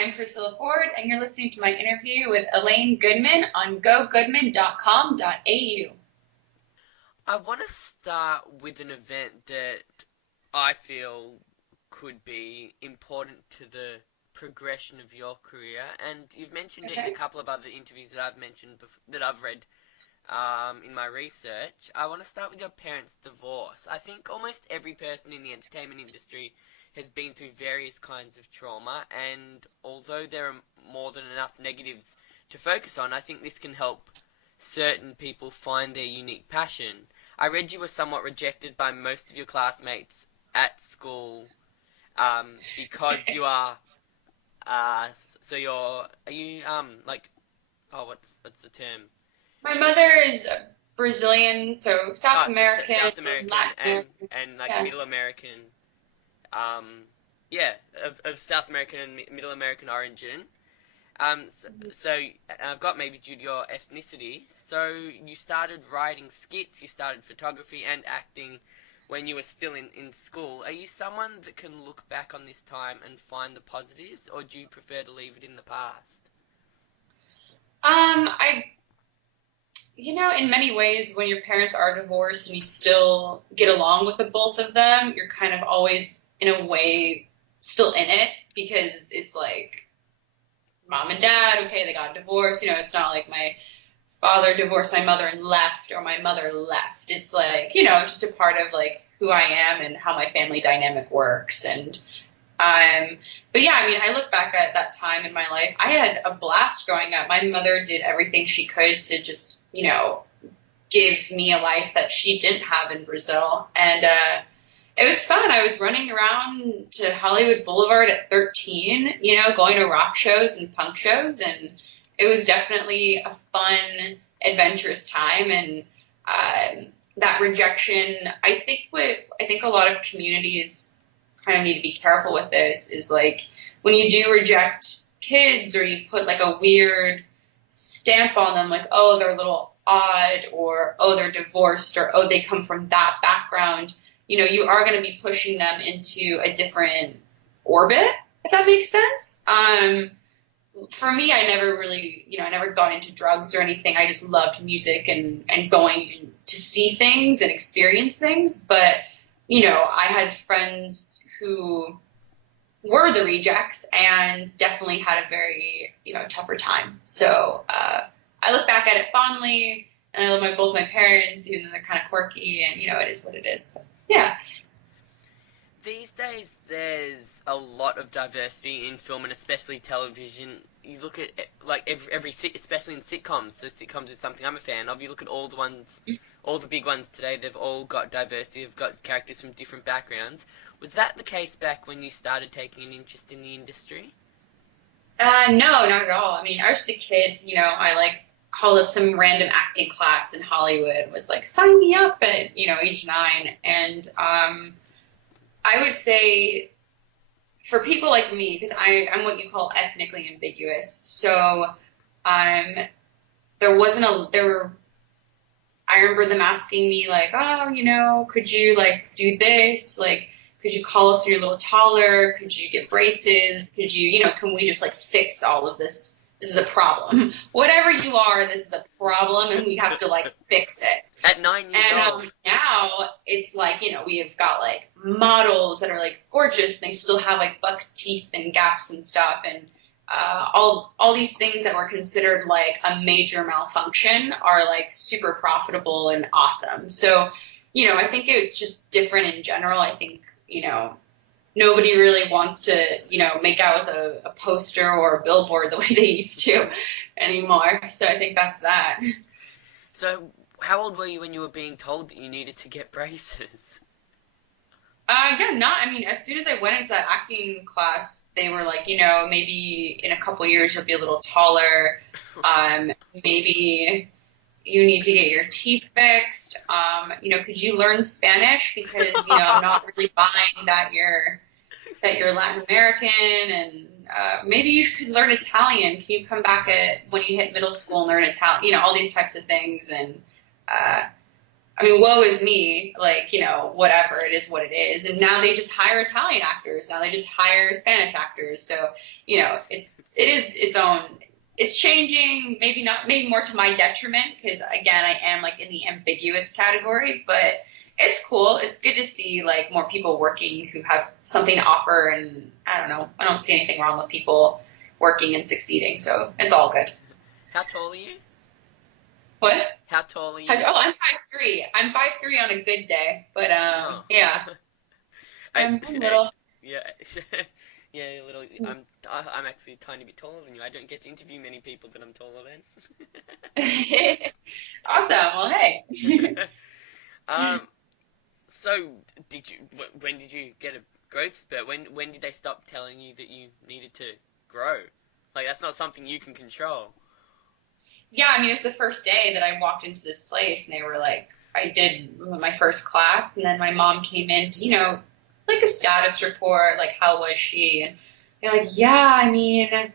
I'm Priscilla Ford, and you're listening to my interview with Elaine Goodman on gogoodman.com.au. I want to start with an event that I feel could be important to the progression of your career, and you've mentioned it in a Okay. couple of other interviews that I've mentioned that I've read in my research. I want to start with your parents' divorce. I think almost every person in the entertainment industry has been through various kinds of trauma, and although there are more than enough negatives to focus on, I think this can help certain people find their unique passion. I read you were somewhat rejected by most of your classmates at school because you are so you're are you like oh what's the term? My mother is Brazilian, so South American, South American Latin American. and like Yeah. Middle American, um, yeah, of South American and Middle American origin. So I've got maybe due to your ethnicity. So you started writing skits, you started photography and acting when you were still in school. Are you someone that can look back on this time and find the positives, or do you prefer to leave it in the past? I, in many ways, when your parents are divorced and you still get along with the both of them, you're kind of always, in a way, still in it because it's like mom and dad, okay, they got divorced. It's not like my father divorced my mother and left, or my mother left. It's like, it's just a part of like who I am and how my family dynamic works. And but yeah, I mean, I look back at that time in my life. I had a blast growing up. My mother did everything she could to just, give me a life that she didn't have in Brazil. And it was fun. I was running around to Hollywood Boulevard at 13, going to rock shows and punk shows. And it was definitely a fun, adventurous time. And that rejection, I think a lot of communities kind of need to be careful with this is like when you do reject kids or you put like a weird stamp on them, like, oh, they're a little odd, or oh, they're divorced, or oh, they come from that background, you are going to be pushing them into a different orbit, if that makes sense. For me, I never really, I never got into drugs or anything. I just loved music and going to see things and experience things. But, I had friends who were the rejects and definitely had a very, tougher time. So I look back at it fondly, and I love both my parents, even though they're kind of quirky, and, it is what it is. But, yeah. These days, there's a lot of diversity in film and especially television. You look at like especially in sitcoms. So sitcoms is something I'm a fan of. You look at all the big ones today. They've all got diversity. They've got characters from different backgrounds. Was that the case back when you started taking an interest in the industry? No, not at all. I mean, I was just a kid, I like called up some random acting class in Hollywood, was like, sign me up at, age 9. And I would say for people like me, because I'm what you call ethnically ambiguous. So um, there wasn't a, there were, I remember them asking me like, oh, could you like do this? Like, could you call us when you're a little taller? Could you get braces? Could you, can we just like fix all of this? This is a problem. Whatever you are, this is a problem, and we have to like fix it. At 9 years And old. now it's like, we have got like models that are like gorgeous, and they still have like buck teeth and gaps and stuff. And all these things that were considered like a major malfunction are like super profitable and awesome. So, I think it's just different in general. I think, nobody really wants to, make out with a poster or a billboard the way they used to anymore. So I think that's that. So, how old were you when you were being told that you needed to get braces? Yeah, I mean, as soon as I went into that acting class, they were like, maybe in a couple years you'll be a little taller. Maybe you need to get your teeth fixed. Could you learn Spanish? Because, I'm not really buying that you're Latin American, and maybe you could learn Italian. Can you come back when you hit middle school and learn Italian? All these types of things. And, I mean, woe is me, like, whatever, it is what it is. And now they just hire Italian actors. Now they just hire Spanish actors. So, it is its own, it's changing, maybe more to my detriment, because again, I am like in the ambiguous category, but it's cool. It's good to see like more people working who have something to offer. And I don't know, I don't see anything wrong with people working and succeeding. So it's all good. How tall are you? What? How tall are you? Oh, I'm 5'3". I'm 5'3" on a good day, but Oh. yeah, I'm a little. Yeah, yeah, a little. I'm actually a tiny bit taller than you. I don't get to interview many people that I'm taller Awesome. Well, hey. than. So when did you get a growth spurt? When did they stop telling you that you needed to grow? Like that's not something you can control. Yeah, I mean, it was the first day that I walked into this place, and they were like, I did my first class, and then my mom came in to, like a status report, like how was she? And they're like, yeah, I mean,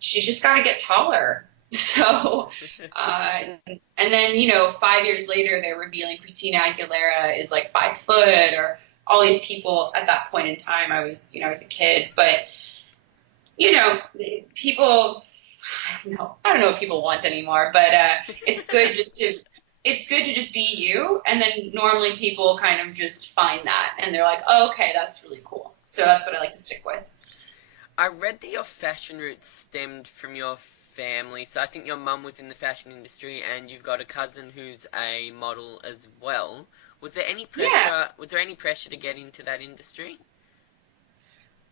she's just got to get taller. So, and then, 5 years later, they're revealing Christina Aguilera is like 5 foot, or all these people at that point in time. I was a kid, but, people, I don't know what people want anymore, but, it's good to just be you. And then normally people kind of just find that and they're like, oh, okay, that's really cool. So that's what I like to stick with. I read that your fashion roots stemmed from your family. So I think your mum was in the fashion industry and you've got a cousin who's a model as well. Was there any pressure? Yeah. Was there any pressure to get into that industry?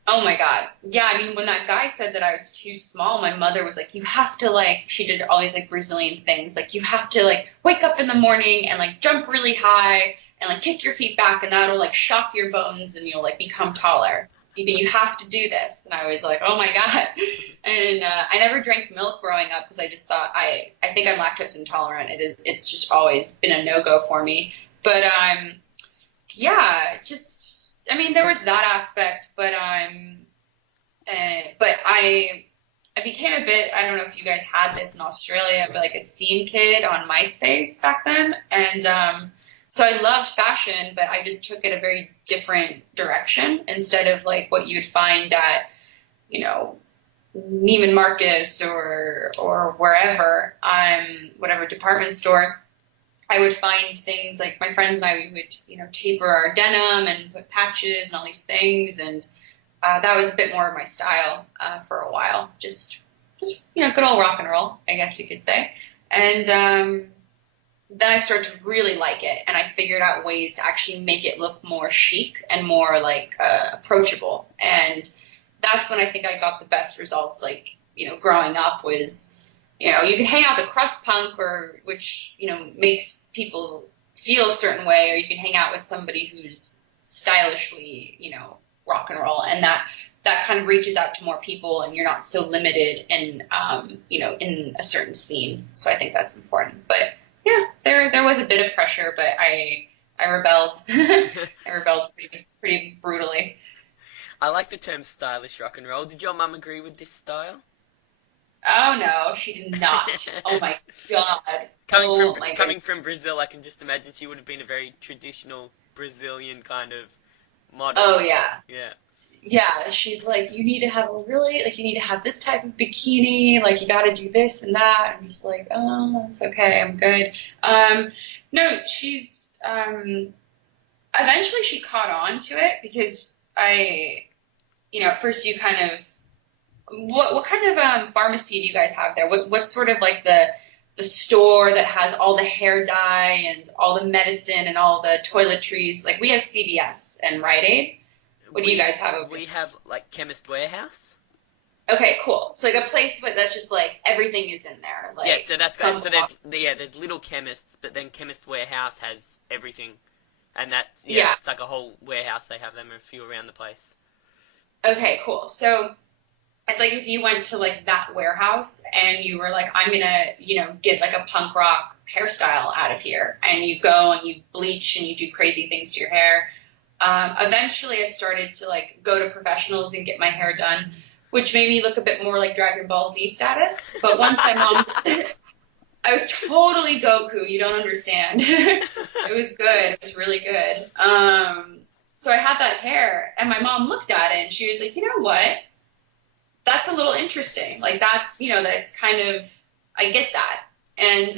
Oh my God. Yeah, I mean, when that guy said that I was too small, my mother was like, you have to like, she did all these like Brazilian things. Like you have to like wake up in the morning and like jump really high and like kick your feet back and that'll like shock your bones and you'll like become taller. You have to do this. And I was like, oh my God. And I never drank milk growing up because I just thought I think I'm lactose intolerant. It's just always been a no-go for me. But yeah, just I mean there was that aspect, but I became a bit, I don't know if you guys had this in Australia, but like a scene kid on MySpace back then. And so I loved fashion, but I just took it a very different direction instead of like what you'd find at, Neiman Marcus or wherever, whatever department store. I would find things like my friends and I we would, taper our denim and put patches and all these things. And that was a bit more of my style for a while. Just good old rock and roll, I guess you could say. And then I started to really like it, and I figured out ways to actually make it look more chic and more like approachable. And that's when I think I got the best results. Like growing up was, you can hang out with the crust punk, which makes people feel a certain way, or you can hang out with somebody who's stylishly, rock and roll, and that kind of reaches out to more people, and you're not so limited in in a certain scene. So I think that's important. But yeah, there was a bit of pressure, but I rebelled. I rebelled pretty brutally. I like the term stylish rock and roll. Did your mum agree with this style? Oh no, she did not. Oh my God. Coming from Brazil, I can just imagine she would have been a very traditional Brazilian kind of model. Oh yeah. Yeah. Yeah, she's like, you need to have you need to have this type of bikini, like you got to do this and that. I'm just like, oh, it's okay, I'm good. No, she's, eventually she caught on to it because at first you kind of, what kind of pharmacy do you guys have there? What's sort of like the store that has all the hair dye and all the medicine and all the toiletries? Like we have CVS and Rite Aid. What do you guys have over? We have like Chemist Warehouse. Okay, cool. So like a place that's just like everything is in there. Like yeah, so that's great. So there's little chemists, but then Chemist Warehouse has everything, and that's it's like a whole warehouse. They have them a few around the place. Okay, cool. So it's like if you went to like that warehouse and you were like, I'm gonna get like a punk rock hairstyle out of here, and you go and you bleach and you do crazy things to your hair. Eventually I started to like go to professionals and get my hair done, which made me look a bit more like Dragon Ball Z status. But once my mom, I was totally Goku. You don't understand. It was good. It was really good. So I had that hair, and my mom looked at it, and she was like, you know what? That's a little interesting. Like that, that's kind of, I get that. And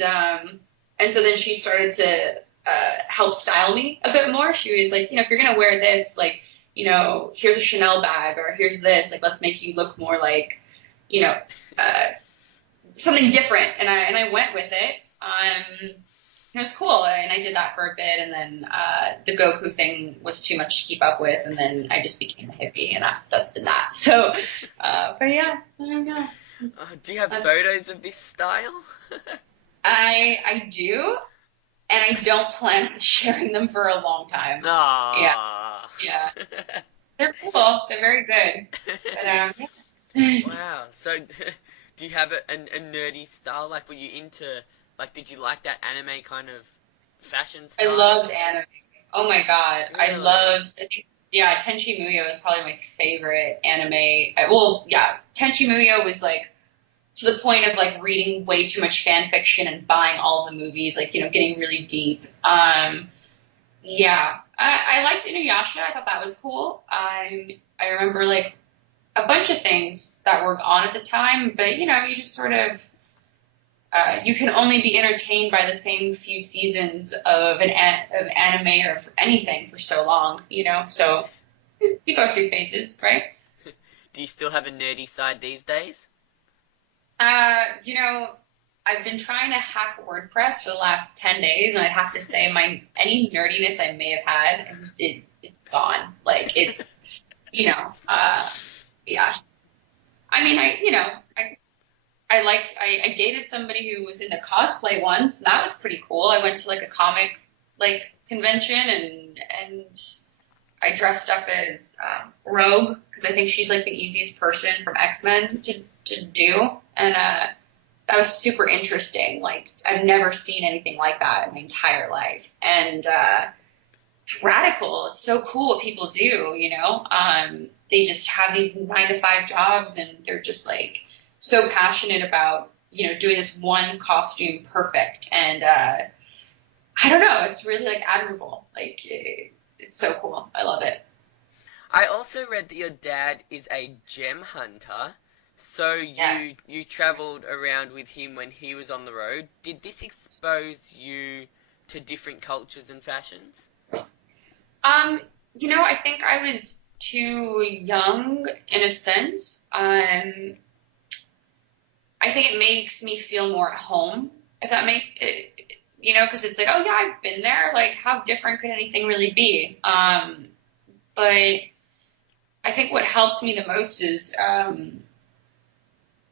so then she started to help style me a bit more. She was like, if you're gonna wear this, like, here's a Chanel bag, or here's this, like, let's make you look more like, you know, uh, something different. And I went with it. It was cool, and I did that for a bit, and then the Goku thing was too much to keep up with, and then I just became a hippie, and that's been that. So, but yeah, I don't know. Do you have photos of this style? I do, and I don't plan on sharing them for a long time. Yeah, Aww. yeah. They're cool. They're very good. But, yeah. Wow. So, do you have a nerdy style? Like, were you into, like, did you like that anime kind of fashion I style? loved anime. Oh my God. Really? I think, yeah, Tenchi Muyo is probably my favorite anime. Well, yeah, Tenchi Muyo was like to the point of like reading way too much fan fiction and buying all the movies, like, getting really deep. Yeah, I liked Inuyasha. I thought that was cool. I remember like a bunch of things that were on at the time, but you just sort of you can only be entertained by the same few seasons of of anime or for anything for so long, So you go through phases, right? Do you still have a nerdy side these days? You know, I've been trying to hack WordPress for the last 10 days, and I have to say any nerdiness I may have had it's gone. Like it's yeah. I mean, I dated somebody who was into cosplay once. That was pretty cool. I went to like a comic like convention, and I dressed up as Rogue because I think she's like the easiest person from X-Men to do, and that was super interesting. Like I've never seen anything like that in my entire life, and it's radical. It's so cool what people do. They just have these 9 to 5 jobs, and they're just like so passionate about doing this one costume perfect, and I don't know, it's really like admirable. Like it's so cool. I love it. I also read that your dad is a gem hunter. So Yeah. you traveled around with him when he was on the road. Did this expose you to different cultures and fashions? Um, I think I was too young in a sense. I think it makes me feel more at home, if that makes it, because it's like, oh yeah, I've been there. Like, how different could anything really be? But I think what helped me the most is,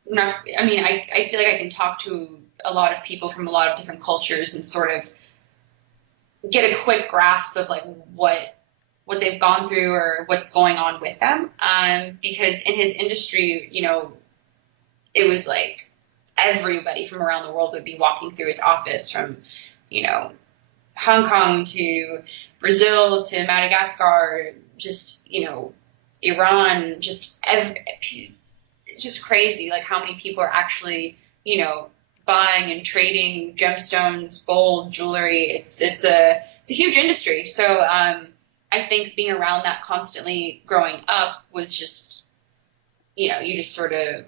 not, I mean, I feel like I can talk to a lot of people from a lot of different cultures and sort of get a quick grasp of like what they've gone through or what's going on with them. Because in his industry, it was like everybody from around the world would be walking through his office from, you know, Hong Kong to Brazil to Madagascar, just, Iran, just crazy, like how many people are actually, buying and trading gemstones, gold, jewelry. It's a huge industry. So I think being around that constantly growing up was just, you just sort of,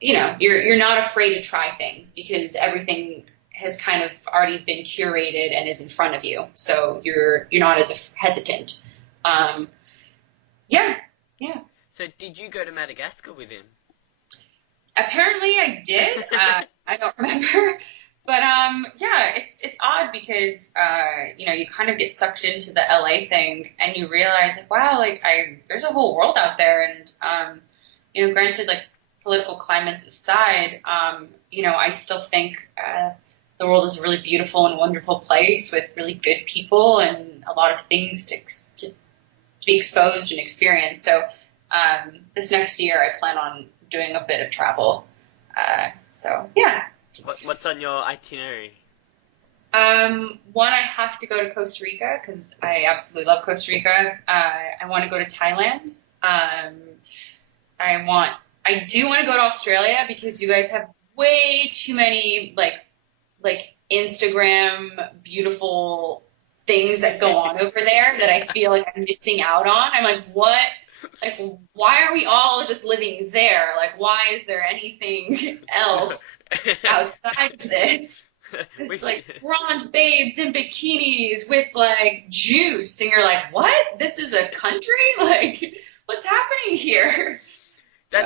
you're not afraid to try things because everything has kind of already been curated and is in front of you. So you're not as hesitant. Yeah, yeah. So did you go to Madagascar with him? Apparently I did. I don't remember. But yeah, it's odd because you kind of get sucked into the LA thing and you realize like, wow, like there's a whole world out there, and granted, like political climates aside, I still think the world is a really beautiful and wonderful place with really good people and a lot of things to be exposed and experience. So this next year I plan on doing a bit of travel. So yeah. What's on your itinerary? One, I have to go to Costa Rica because I absolutely love Costa Rica. I want to go to Thailand. I do want to go to Australia because you guys have way too many like Instagram beautiful things that go on over there that I feel like I'm missing out on. I'm like, what? Like, why are we all just living there? Like, why is there anything else outside of this? It's like bronze babes in bikinis with like juice, and you're like, what? This is a country? Like, what's happening here? So,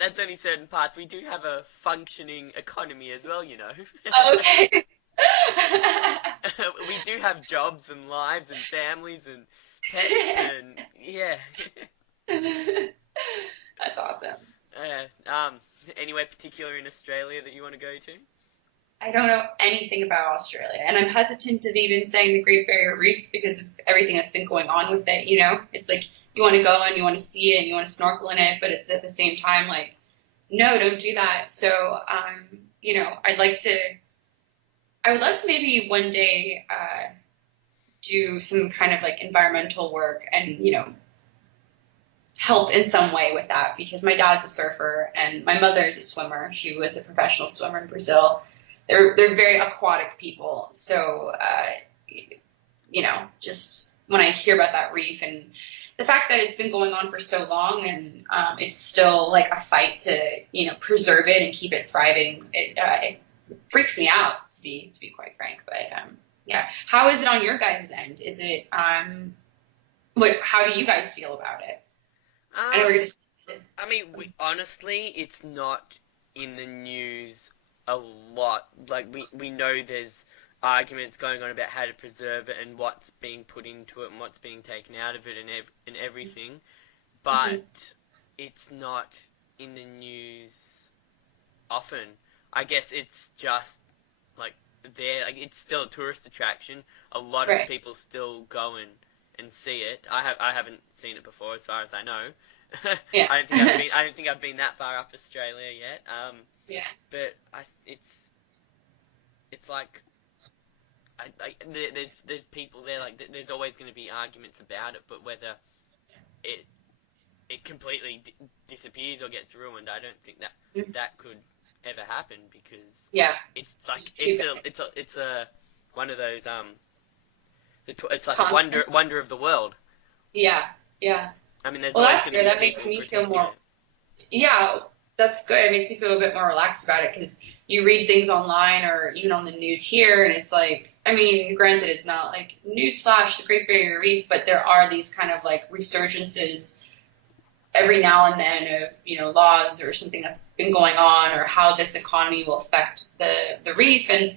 That's only certain parts. We do have a functioning economy as well, you know. okay. We do have jobs and lives and families and pets and yeah. That's awesome. Anywhere particular in Australia that you want to go to? I don't know anything about Australia, and I'm hesitant of even saying the Great Barrier Reef because of everything that's been going on with it. You know, it's like you want to go and you want to see it and you want to snorkel in it, but it's at the same time like, no, don't do that. So, you know, I would love to maybe one day do some kind of like environmental work and, you know, help in some way with that because my dad's a surfer and my mother is a swimmer. She was a professional swimmer in Brazil. They're very aquatic people. So, you know, just when I hear about that reef and the fact that it's been going on for so long and it's still like a fight to, you know, preserve it and keep it thriving, it freaks me out to be quite frank. But yeah, how is it on your guys' end? Is it how do you guys feel about it? I know we're Um, just I mean, honestly, it's not in the news a lot. Like we know there's arguments going on about how to preserve it and what's being put into it and what's being taken out of it and everything, hmm but it's not in the news often. I guess it's just like there, like it's still a tourist attraction. A lot of right. people still go and see it. I haven't seen it before, as far as I know. Yeah. I don't think I've been that far up Australia yet. Yeah. But it's like there's people there. Like there's always going to be arguments about it, but whether it it completely disappears or gets ruined, I don't think Mhm. that could ever happen because Yeah. it's like Just too big. it's a one of those it's like a Constant. wonder of the world. Yeah. Yeah. I mean, there's Well, always that's going to good. be That makes people me feel protecting more. it. Yeah, that's good. It makes me feel a bit more relaxed about it because you read things online or even on the news here, and it's like, I mean, granted, it's not like newsflash, the Great Barrier Reef, but there are these kind of like resurgences every now and then of, you know, laws or something that's been going on or how this economy will affect the reef. And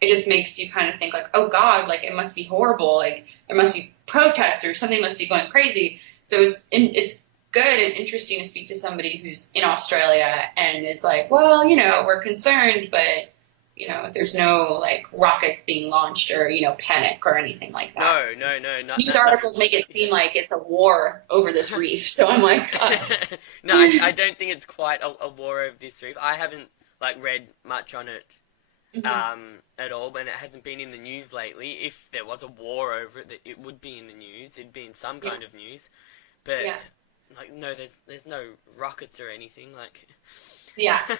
it just makes you kind of think like, oh God, like it must be horrible. Like there must be protests or something must be going crazy. So it's good and interesting to speak to somebody who's in Australia and is like, well, you know, we're concerned, but you know, there's no like rockets being launched or, you know, panic or anything like No, that. no, no, News not articles make it seem like it's a war over this reef. So I'm like, no, I don't think it's quite a war over this reef. I haven't like read much on it mhm, at all, and it hasn't been in the news lately. If there was a war over it, it would be in the news. It'd be in some yeah, kind of news. But yeah, like, no, there's no rockets or anything. Like, yeah, no,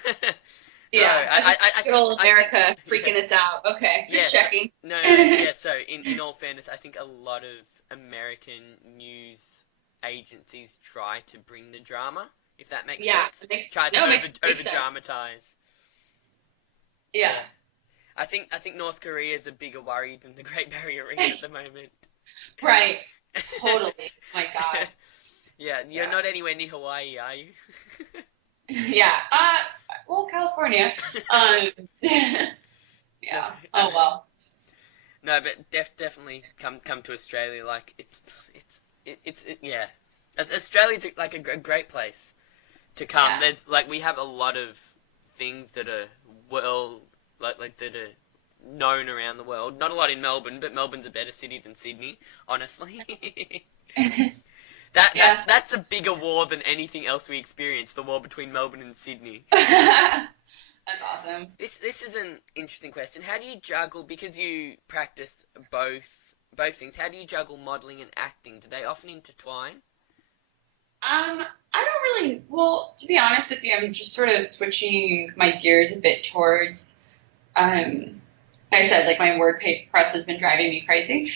yeah. That's just good old I think, America yeah, freaking us out. Okay, just yes, checking. no, yeah. So in all fairness, I think a lot of American news agencies try to bring the drama, if that makes Yeah, sense. it makes Try to no, it makes over great sense. dramatize. Yeah, Yeah. I think North Korea is a bigger worry than the Great Barrier Reef at the moment. right. Totally. Oh my God. Yeah, you're Yeah. not anywhere near Hawaii, are you? Yeah. Well, California. No, Yeah. Oh well. no, but definitely come to Australia. Like yeah. Australia's like a great place to come. Yeah. There's like we have a lot of things that are well like that are known around the world. Not a lot in Melbourne, but Melbourne's a better city than Sydney, honestly. Yeah. That's a bigger war than anything else we experience, the war between Melbourne and Sydney. That's awesome. This is an interesting question. How do you juggle because you practice both things? How do you juggle modeling and acting? Do they often intertwine? I don't really, well, to be honest with you, I'm just sort of switching my gears a bit towards, like I said, like my press has been driving me crazy.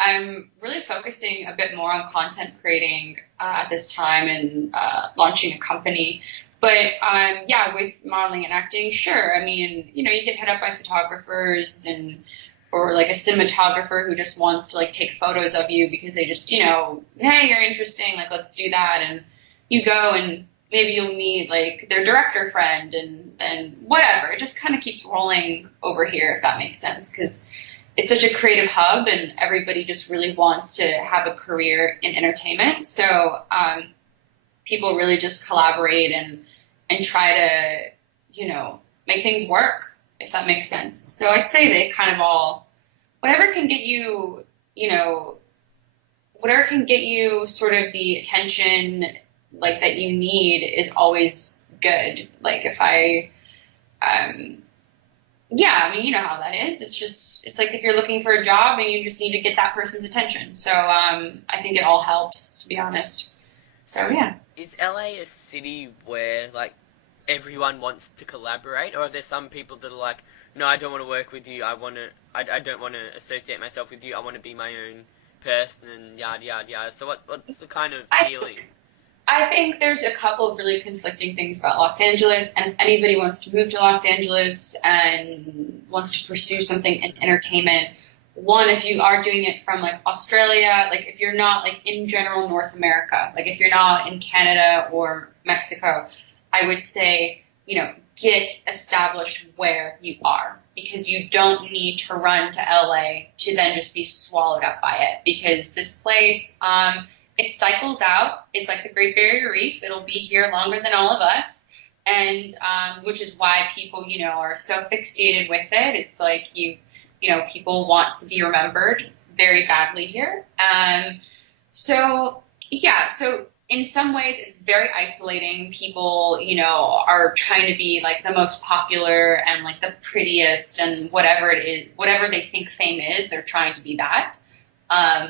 I'm really focusing a bit more on content creating at this time and launching a company. But yeah, with modeling and acting, sure. I mean, you get hit up by photographers and or like a cinematographer who just wants to like take photos of you because they just, hey, you're interesting, like let's do that. And you go and maybe you'll meet like their director friend and then whatever. It just kind of keeps rolling over here, if that makes sense, because it's such a creative hub and everybody just really wants to have a career in entertainment. So people really just collaborate and try to, make things work, if that makes sense. So I'd say they kind of all, whatever can get you, whatever can get you sort of the attention like that you need is always good. Like if yeah, I mean, you know how that is. It's like if you're looking for a job and you just need to get that person's attention. So I think it all helps, to be honest. So yeah. Is LA a city where like everyone wants to collaborate, or are there some people that are like, no, I don't want to work with you. I don't want to associate myself with you. I want to be my own person and yada yada yada. So what's the kind of feeling? I think there's a couple of really conflicting things about Los Angeles, and if anybody wants to move to Los Angeles and wants to pursue something in entertainment, one, if you are doing it from like Australia, like if you're not like in general North America, like if you're not in Canada or Mexico, I would say, get established where you are, because you don't need to run to LA to then just be swallowed up by it, because this place, it cycles out. It's like the Great Barrier Reef. It'll be here longer than all of us. And, which is why people, are so fixated with it. It's like people want to be remembered very badly here. So yeah, so in some ways it's very isolating. People, are trying to be like the most popular and like the prettiest and whatever it is, whatever they think fame is, they're trying to be that.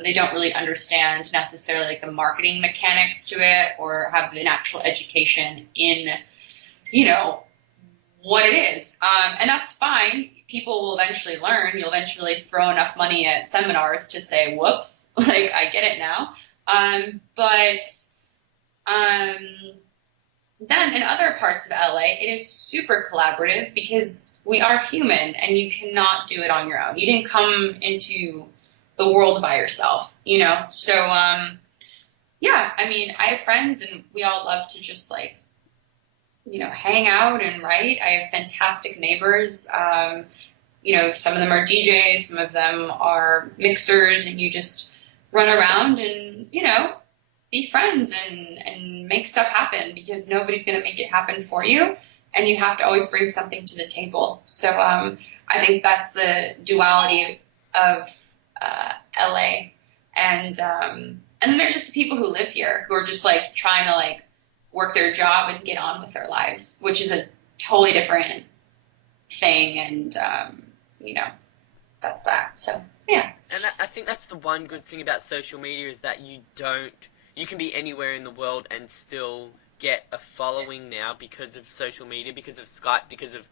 They don't really understand necessarily like the marketing mechanics to it or have an actual education in, what it is. And that's fine. People will eventually learn. You'll eventually throw enough money at seminars to say, whoops, like I get it now. But then in other parts of LA, it is super collaborative because we are human and you cannot do it on your own. You didn't come into the world by yourself, So, yeah, I mean, I have friends and we all love to just like, hang out and write. I have fantastic neighbors. Some of them are DJs, some of them are mixers, and you just run around and, be friends and make stuff happen, because nobody's going to make it happen for you. And you have to always bring something to the table. So, I think that's the duality of LA, and then there's just the people who live here who are just like trying to like work their job and get on with their lives, which is a totally different thing, and that's that. So yeah. And I think that's the one good thing about social media, is that you can be anywhere in the world and still get a following now because of social media, because of Skype, because of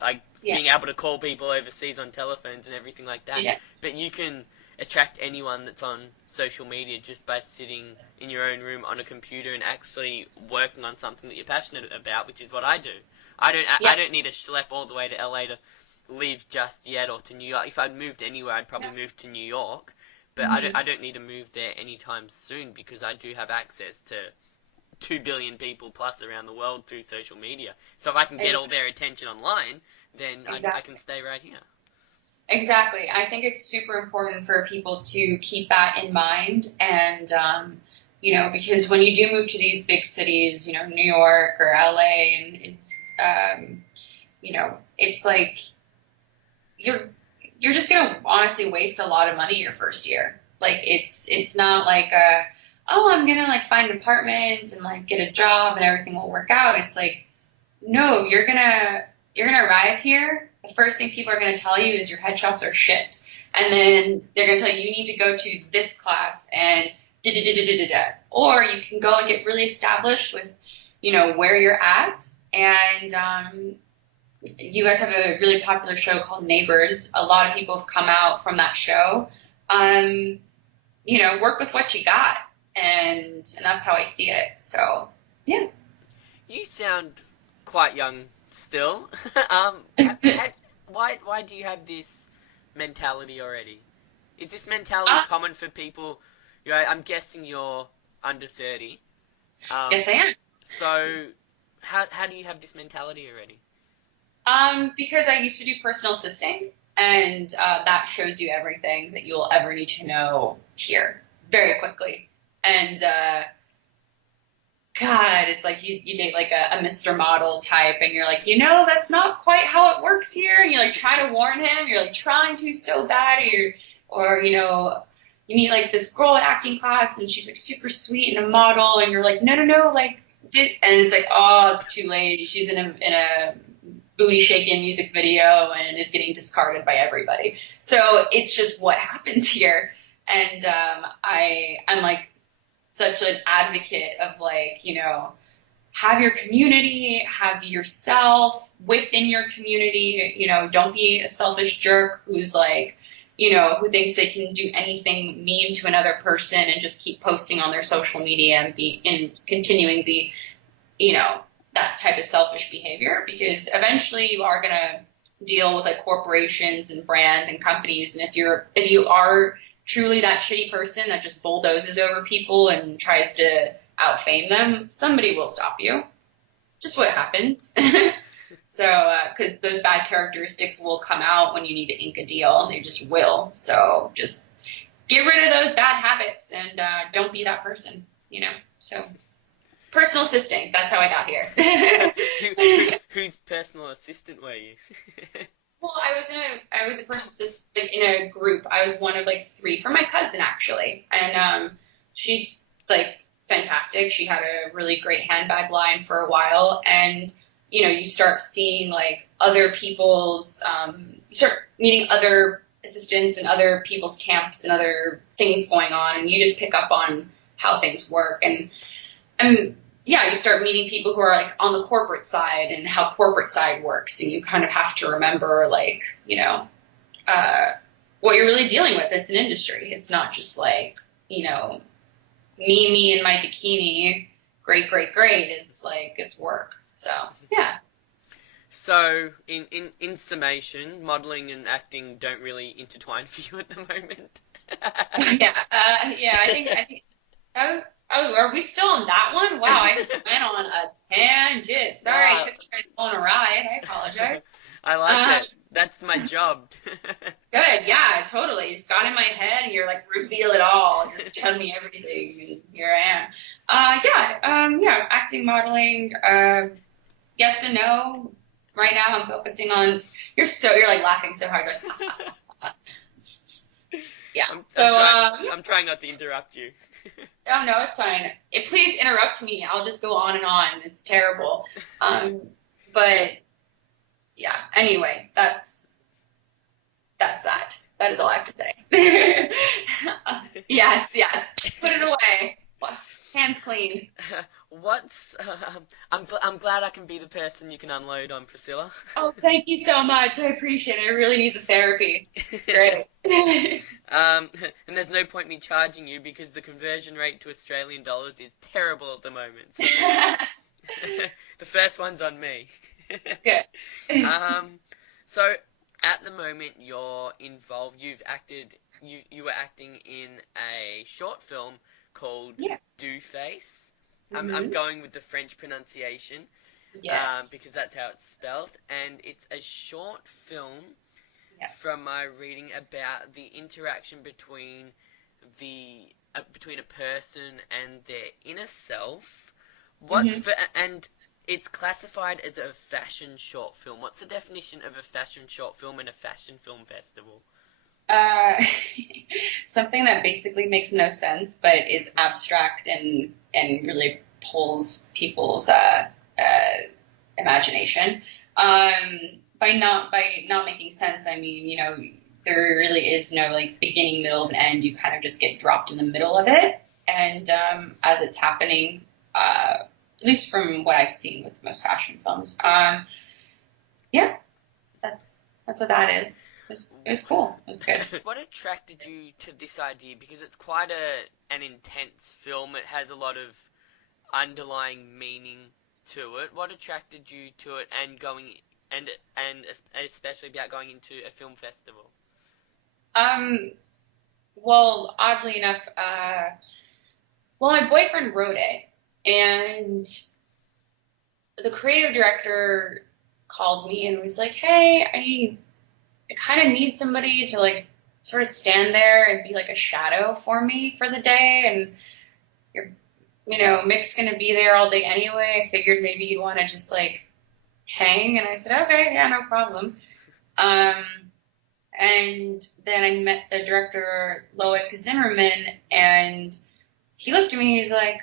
like being able to call people overseas on telephones and everything like that. Yeah. But you can attract anyone that's on social media just by sitting in your own room on a computer and actually working on something that you're passionate about, which is what I do. I don't need to schlep all the way to LA to live just yet, or to New York. If I'd moved anywhere, I'd probably move to New York. But I don't need to move there anytime soon, because I do have access to 2 billion people plus around the world through social media. So if I can get all their attention online, then I can stay right here. Exactly. I think it's super important for people to keep that in mind. And, because when you do move to these big cities, New York or LA, and it's, it's like you're just going to honestly waste a lot of money your first year. Like it's not like, I'm going to like find an apartment and like get a job and everything will work out. It's like, no, you're going to arrive here. The first thing people are going to tell you is your headshots are shit. And then they're going to tell you, you need to go to this class and da da da da da da. Or you can go and get really established with, where you're at. And you guys have a really popular show called Neighbors. A lot of people have come out from that show. Work with what you got. And that's how I see it. So, yeah. You sound quite young still. Why do you have this mentality already? Is this mentality common for people? I'm guessing you're under 30. Yes, I am. So, how do you have this mentality already? Because I used to do personal assisting, and that shows you everything that you'll ever need to know here very quickly. And God, it's like you date like a Mr. Model type, and you're like, that's not quite how it works here. And you like try to warn him. You're like trying to so bad, or you meet like this girl in acting class, and she's like super sweet and a model, and you're like, no, like and it's like, oh, it's too late. She's in a booty shaking music video and is getting discarded by everybody. So it's just what happens here. And I'm like such an advocate of like, have your community, have yourself within your community, don't be a selfish jerk who's like, who thinks they can do anything mean to another person and just keep posting on their social media and continuing the, that type of selfish behavior, because eventually you are going to deal with like corporations and brands and companies. And if you are truly that shitty person that just bulldozes over people and tries to outfame them, somebody will stop you. Just what happens. So, because those bad characteristics will come out when you need to ink a deal, and they just will. So just get rid of those bad habits and don't be that person, So personal assistant, that's how I got here. Whose personal assistant were you? Well, I was a personal assistant in a group. I was one of like 3 for my cousin actually, and she's like fantastic. She had a really great handbag line for a while, and you start seeing like other people's, you start meeting other assistants and other people's camps and other things going on, and you just pick up on how things work. And yeah, you start meeting people who are like on the corporate side and how corporate side works, and you kind of have to remember like, what you're really dealing with. It's an industry. It's not just like, me in my bikini, great. It's like, it's work. So, yeah. So, in summation, modeling and acting don't really intertwine for you at the moment. Yeah, I think. Oh, are we still on that one? Wow, I just went on a tangent. Sorry, I took you guys on a ride. I apologize. I like it. That's my job. Good, yeah, totally. You just got in my head, and you're like, reveal it all. Just tell me everything, and here I am. Yeah, acting, modeling, yes and no. Right now, I'm focusing on. You're like laughing so hard. Yeah. I'm trying not to interrupt you. Oh no, it's fine. Please interrupt me. I'll just go on and on. It's terrible. But yeah. Anyway, that's that. That is all I have to say. Yes. Put it away. Hands clean. I'm glad I can be the person you can unload on, Priscilla. Oh, thank you so much. I appreciate it. I really need the therapy. It's great. And there's no point me charging you because the conversion rate to Australian dollars is terrible at the moment. So the first one's on me. Good. So at the moment you're involved. You were acting in a short film called Deux Face. I'm going with the French pronunciation. Yes. Because that's how it's spelled. And it's a short film from my reading about the interaction between a person and their inner self. And it's classified as a fashion short film. What's the definition of a fashion short film in a fashion film festival? Something that basically makes no sense, but it's abstract and really pulls people's imagination. By not making sense, I mean, there really is no like beginning, middle, and end. You kind of just get dropped in the middle of it, and as it's happening, at least from what I've seen with most fashion films. Yeah, that's what that is. It was cool. It was good. What attracted you to this idea? Because it's quite an intense film. It has a lot of underlying meaning to it. What attracted you to it and and especially about going into a film festival? Um, well, oddly enough, well, my boyfriend wrote it, and the creative director called me and was like, "Hey, I kind of need somebody to like sort of stand there and be like a shadow for me for the day, and you're, Mick's gonna be there all day anyway. I figured maybe you'd want to just like hang." And I said, "Okay, yeah, no problem." Um, and then I met the director, Loic Zimmerman, and he looked at me and he's like,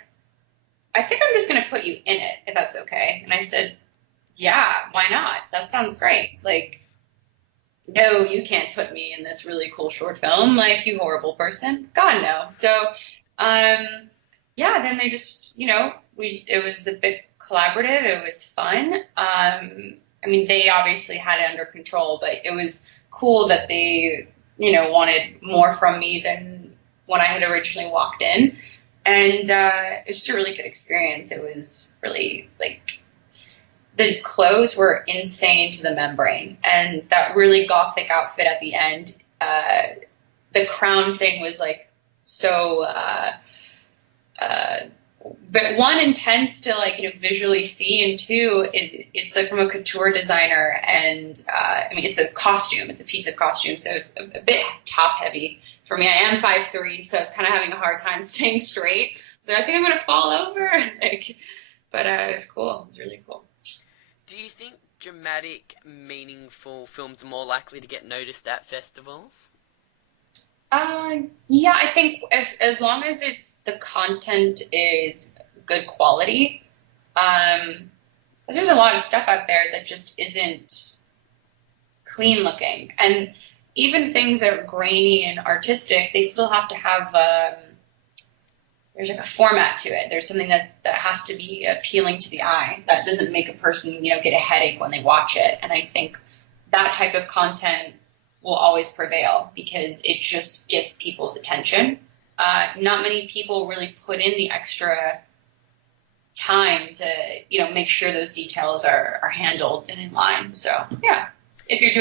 "I think I'm just gonna put you in it, if that's okay." And I said, "Yeah, why not? That sounds great. Like, no, you can't put me in this really cool short film, like, you horrible person. God, no." So, um, yeah, then they just, it was a bit collaborative. It was fun. I mean, they obviously had it under control, but it was cool that they, wanted more from me than when I had originally walked in. And it was just a really good experience. It was really, like, the clothes were insane to the membrane, and that really gothic outfit at the end, the crown thing was like so uh, but one, intense to like visually see, and two, it's like from a couture designer, and I mean it's a costume, it's a piece of costume, so it's a bit top heavy for me. I am 5'3", so I was kind of having a hard time staying straight. So I think I'm gonna fall over, like, but it was cool. It was really cool. Do you think dramatic, meaningful films are more likely to get noticed at festivals? Yeah, I think if as long as the content is good quality, um, 'cause there's a lot of stuff out there that just isn't clean looking, and even things that are grainy and artistic, they still have to have there's like a format to it. There's something that has to be appealing to the eye. That doesn't make a person, get a headache when they watch it. And I think that type of content will always prevail because it just gets people's attention. Not many people really put in the extra time to, make sure those details are handled and in line. So yeah, if you're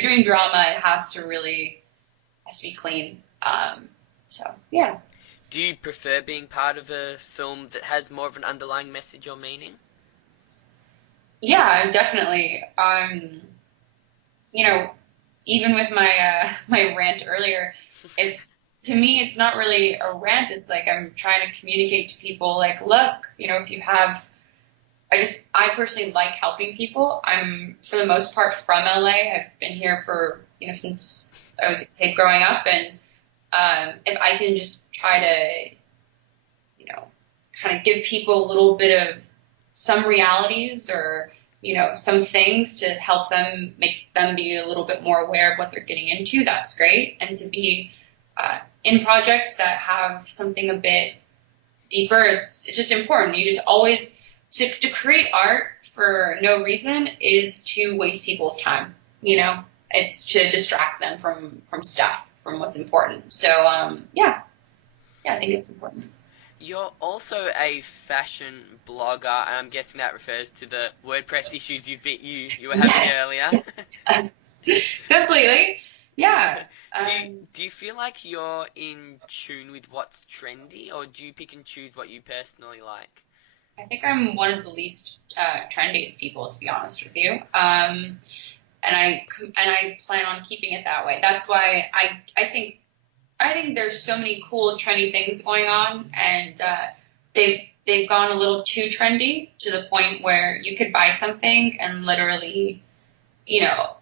doing drama, it has to be clean. So yeah. Do you prefer being part of a film that has more of an underlying message or meaning? Yeah, definitely. You know, even with my my rant earlier, it's to me it's not really a rant. It's like I'm trying to communicate to people like, look, if you have, I personally like helping people. I'm for the most part from LA. I've been here for since I was a kid growing up, and if I can just try to kind of give people a little bit of some realities or some things to help them, make them be a little bit more aware of what they're getting into, that's great. And to be in projects that have something a bit deeper, it's just important. You just always to create art for no reason is to waste people's time. It's to distract them from stuff, from what's important. So yeah, I think it's important. You're also a fashion blogger, and I'm guessing that refers to the WordPress issues you were having Yes, earlier. yes, completely. Yeah. Do you feel like you're in tune with what's trendy, or do you pick and choose what you personally like? I think I'm one of the least trendiest people, to be honest with you. And I plan on keeping it that way. That's why I think there's so many cool trendy things going on, and they've gone a little too trendy to the point where you could buy something and literally,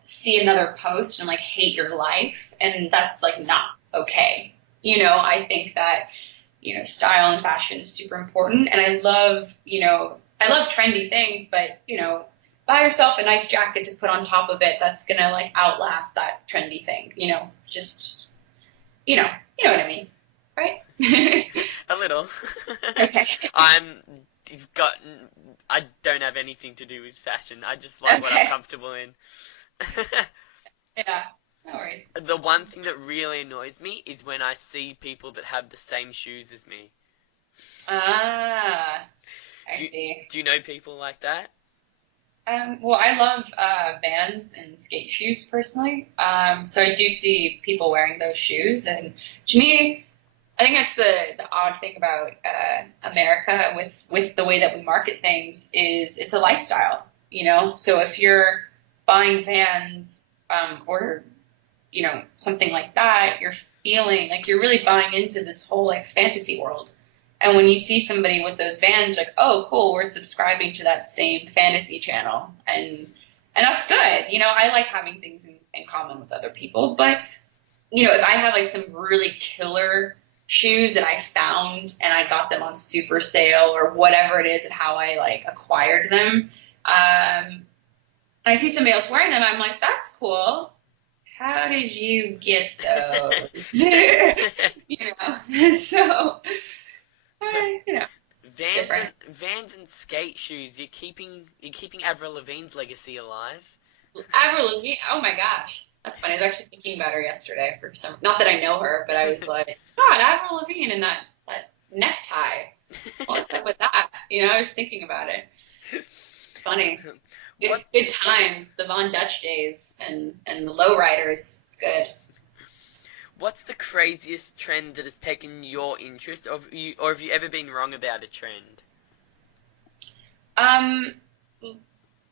see another post and like hate your life, and that's like not okay. I think that style and fashion is super important, and I love trendy things, but buy yourself a nice jacket to put on top of it that's gonna like outlast that trendy thing. Just you know what I mean. right? A little. Okay. I'm got. I don't have anything to do with fashion. I just like what I'm Okay. comfortable in. Yeah. No worries. The one thing that really annoys me is when I see people that have the same shoes as me. Ah, I Do you, see. do you know people like that? Well, I love Vans and skate shoes personally. So I do see people wearing those shoes, and to me, I think that's the odd thing about America with the way that we market things is it's a lifestyle, you know. So if you're buying Vans or something like that, you're feeling like you're really buying into this whole like fantasy world. And when you see somebody with those Vans, like, oh, cool, we're subscribing to that same fantasy channel, and that's good. I like having things in common with other people, but if I have like some really killer shoes that I found and I got them on super sale or whatever it is and how I like acquired them, I see somebody else wearing them, I'm like, that's cool. How did you get those? So, Vans different. and Vans and skate shoes. You're keeping Avril Lavigne's legacy alive. Avril Lavigne, oh my gosh. That's funny. I was actually thinking about her yesterday for some, not that I know her, but I was like, God, Avril Lavigne and that necktie. What's up with that? I was thinking about it. It's funny. Good, What good times, the Von Dutch days and the lowriders. It's good. What's the craziest trend that has taken your interest, or have you ever been wrong about a trend? Um,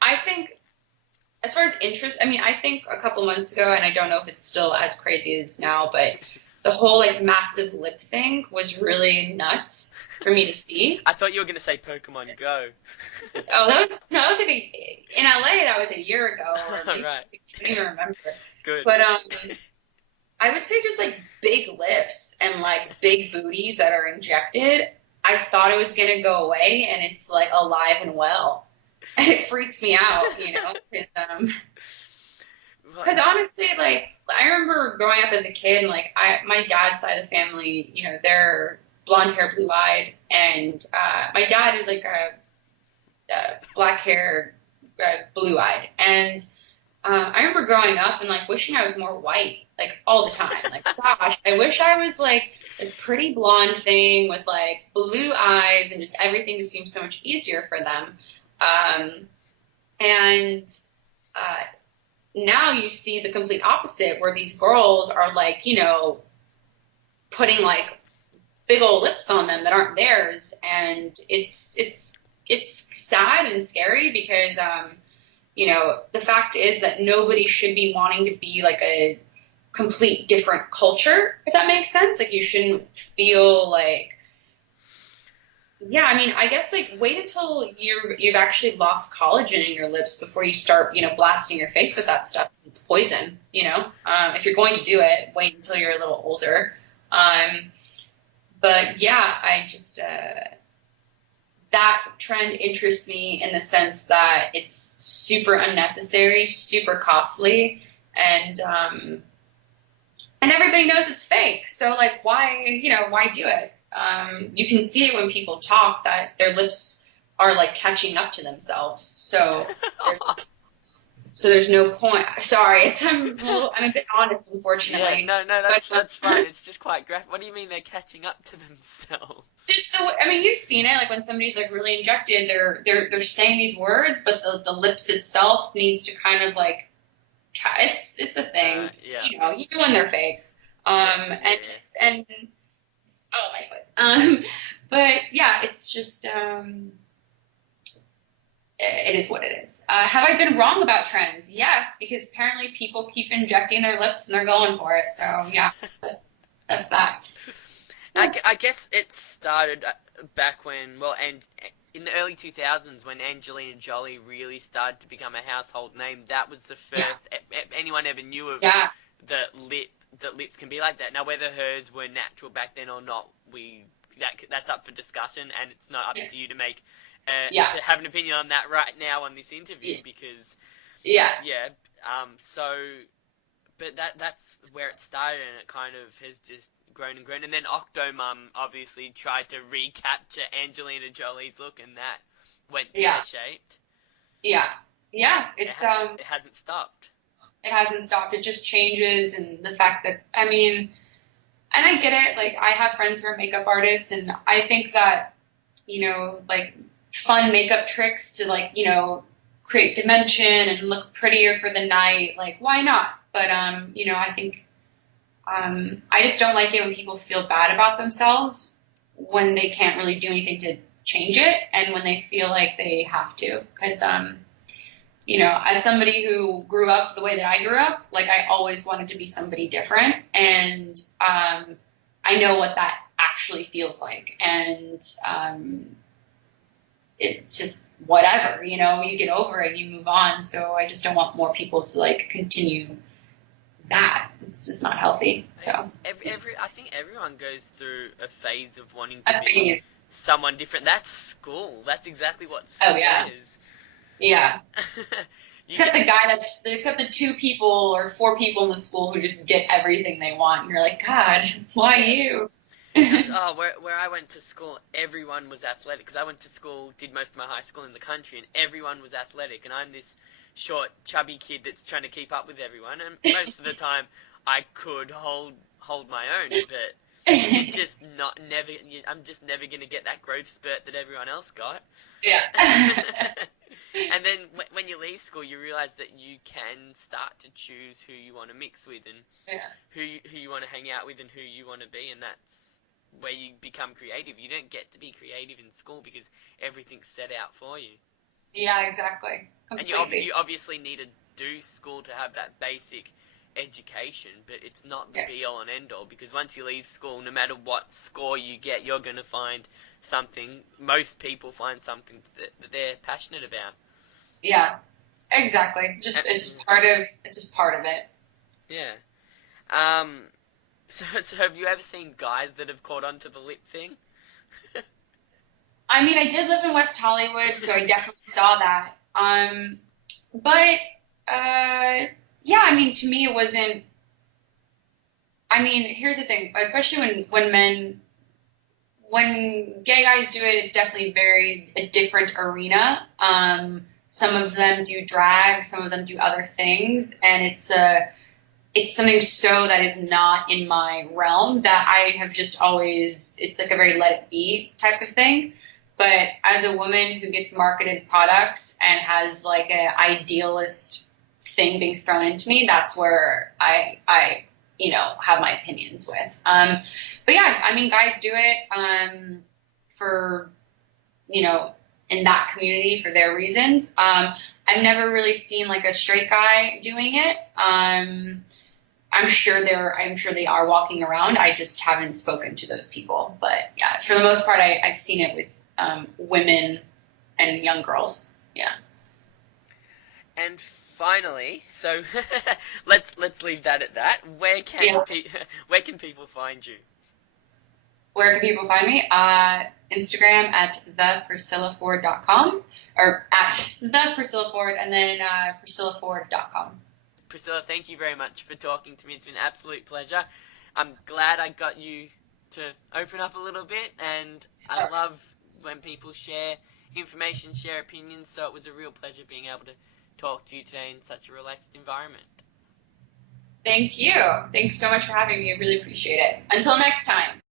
I think as far as interest, I mean, I think a couple months ago, and I don't know if it's still as crazy as now, but the whole like massive lip thing was really nuts for me to see. I thought you were gonna say Pokemon Go. Oh, that was no, that was like in LA. That was a year ago, or maybe Right. I can't even remember. Good. But I would say just like big lips and like big booties that are injected. I thought it was gonna go away, and it's like alive and well, and it freaks me out, 'cause, What? Because honestly, like I remember growing up as a kid, and like my dad's side of the family, they're blonde hair, blue eyed, and my dad is like a black hair, blue eyed, and I remember growing up and like wishing I was more white, like all the time. Like, gosh, I wish I was like this pretty blonde thing with like blue eyes and just everything just seems so much easier for them. Um, and uh, now you see the complete opposite where these girls are like, putting like big old lips on them that aren't theirs, and it's sad and scary because the fact is that nobody should be wanting to be like a complete different culture, if that makes sense. Like you shouldn't feel like yeah, I mean, I guess like wait until you've actually lost collagen in your lips before you start, blasting your face with that stuff. It's poison, If you're going to do it, wait until you're a little older. Um, but yeah, I just that trend interests me in the sense that it's super unnecessary, super costly, and everybody knows it's fake. So like, why do it? You can see it when people talk that their lips are like catching up to themselves. There's, so there's no point. Sorry, I'm a bit honest, Yeah, unfortunately. no, no, But that's fine. It's just quite graphic. What do you mean they're catching up to themselves? just the way, I mean, you've seen it, like when somebody's like really injected, they're saying these words, but the lips itself needs to kind of like it's a thing, Yeah, even when they're fake. yeah, And yeah. and oh my foot. But yeah, it's just it is what it is. Have I been wrong about trends? Yes, because apparently people keep injecting their lips and they're going for it. So yeah, that's that. Yeah. I guess it started back when, well, and in the early 2000s when Angelina Jolie really started to become a household name. That was the Yeah. first anyone ever knew of Yeah. the that lips can be like that. Now, whether hers were natural back then or not, that's up for discussion, and it's not up Yeah. to you to make Yeah. to have an opinion on that right now on this interview Yeah. because Yeah. so but that's where it started, and it kind of has just grown and grown. And then Octomum obviously tried to recapture Angelina Jolie's look, and that went pear-shaped. Yeah. Yeah. It's it hasn't stopped. It hasn't stopped. It just changes, and the fact that, I mean, and I get it. Like, I have friends who are makeup artists, and I think that, you know, like, fun makeup tricks to, like, you know, create dimension and look prettier for the night, like, why not? But, you know, I think, I just don't like it when people feel bad about themselves when they can't really do anything to change it, and when they feel like they have to. Because, you know, as somebody who grew up the way that I grew up, like, I always wanted to be somebody different, and I know what that actually feels like, and it's just whatever, you know, you get over it, you move on. So I just don't want more people to, like, continue that. It's just not healthy. So I think everyone goes through a phase of wanting a to be phase. someone different. That's school. That's exactly what school is. Yeah. Except the 2 people or 4 people in the school who just get everything they want. And you're like, God, why you? Where I went to school, everyone was athletic. Because I went to school, did most of my high school in the country, and everyone was athletic. And I'm this short, chubby kid that's trying to keep up with everyone. And most of the time, I could hold my own, but I'm just never gonna get that growth spurt that everyone else got. Yeah. And then when you leave school, you realize that you can start to choose who you want to mix with, and who you want to hang out with, and who you want to be, and that's where you become creative. You don't get to be creative in school because everything's set out for you. Yeah, exactly. Completely. And you obviously need to do school to have that basic education, but it's not the be-all and end-all, because once you leave school, no matter what score you get, you're going to find something. Most people find something that they're passionate about. Yeah, exactly. It's just part of it. Yeah. So have you ever seen guys that have caught on to the lip thing? I mean, I did live in West Hollywood, so I definitely saw that. But yeah, I mean, to me, it wasn't. I mean, here's the thing, especially when gay guys do it, it's definitely a different arena. Some of them do drag, some of them do other things, and it's something so that is not in my realm that I have just always, it's like a very let it be type of thing. But as a woman who gets marketed products and has like an idealist thing being thrown into me, that's where I you know, have my opinions with. But yeah, I mean, guys do it for, you know, in that community for their reasons. I've never really seen like a straight guy doing it. I'm sure they are walking around. I just haven't spoken to those people. But yeah, for the most part, I've seen it with women and young girls. Yeah. And finally, so let's leave that at that. Where can people find you? Where can people find me? Instagram at thepriscillaford.com, or at thepriscillaford, and then priscillaford.com. Priscilla, thank you very much for talking to me. It's been an absolute pleasure. I'm glad I got you to open up a little bit, and I love when people share information, share opinions, so it was a real pleasure being able to talk to you today in such a relaxed environment. Thank you. Thanks so much for having me. I really appreciate it. Until next time.